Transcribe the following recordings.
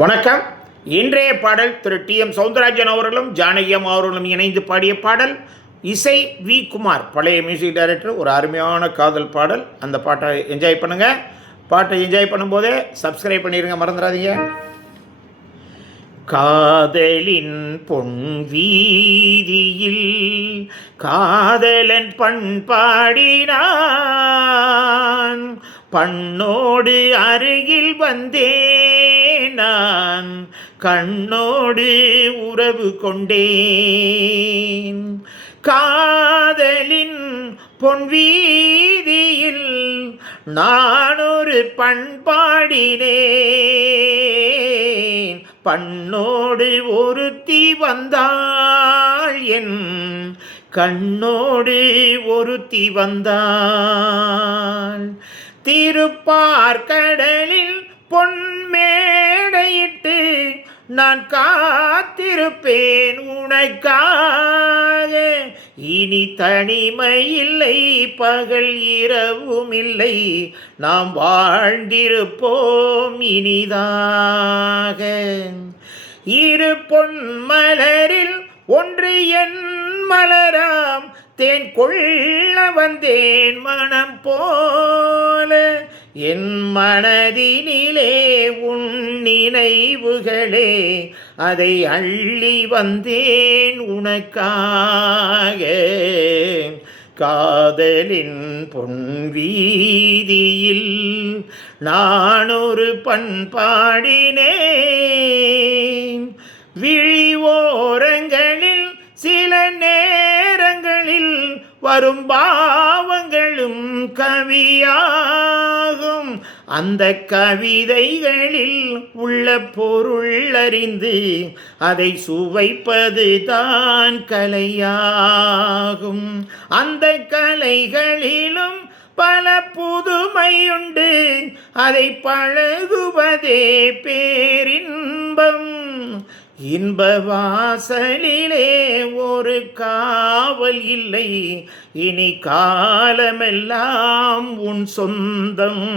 வணக்கம். இன்றைய பாடல் திரு டி.எம். சௌந்தரராஜன் அவர்களும் ஜானகியம் அவர்களும் இணைந்து பாடிய பாடல். இசை வி. குமார், பழைய மியூசிக் டைரக்டர். ஒரு அருமையான காதல் பாடல். அந்த பாட்டை என்ஜாய் பண்ணுங்கள். பாட்டை என்ஜாய் பண்ணும்போதே சப்ஸ்கிரைப் பண்ணிடுங்க, மறந்துடாதீங்க. காதலின் பொன் வீதியில் காதலன் பண்பாடினான், பண்ணோடு அருகில் வந்தேன் நான், கண்ணோடு உறவு கொண்டேன். காதலின் பொன் வீதியில் நான் ஒரு பண்பாடினேன், பண்ணோடு ஒருத்தி வந்தாள், என் கண்ணோடு ஒருத்தி வந்தாள். திருப்பார்கடலில் பொன்மேடையிட்டு நான் காத்திருப்பேன் உனக்காக. இனி தனிமை இல்லை, பகல் இரவும் இல்லை, நாம் வாழ்ந்திருப்போம் இனிதாக. இரு பொன் மலரில் ஒன்று என் மலராம், தேன் கொள்ள வந்தேன் மனம் போல. என் மனதினிலே உன் நினைவுகளே, அதை அள்ளி வந்தேன் உனக்காக. காதலின் பொன் வீதியில் நான் ஒரு பண்பாடினேன். விழி ஓரங்களில் சில நேரங்களில் வரும் பாவங்களும் கவியாகும். அந்த கவிதைகளில் உள்ள பொருள் அறிந்து அதை சுவைப்பது தான் கலையாகும். அந்த கலைகளிலும் பல புதுமையுண்டு, அதை பழகுவதே பேரின்பம். இன்ப வாசலிலே ஒரு காவல் இல்லை, இனி காலமெல்லாம் உன் சொந்தம்.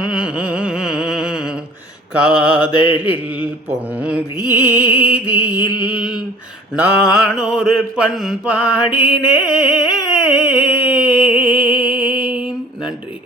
காதலில் பொன் வீதியில் நான் ஒரு பண்பாடினேன். நன்றி.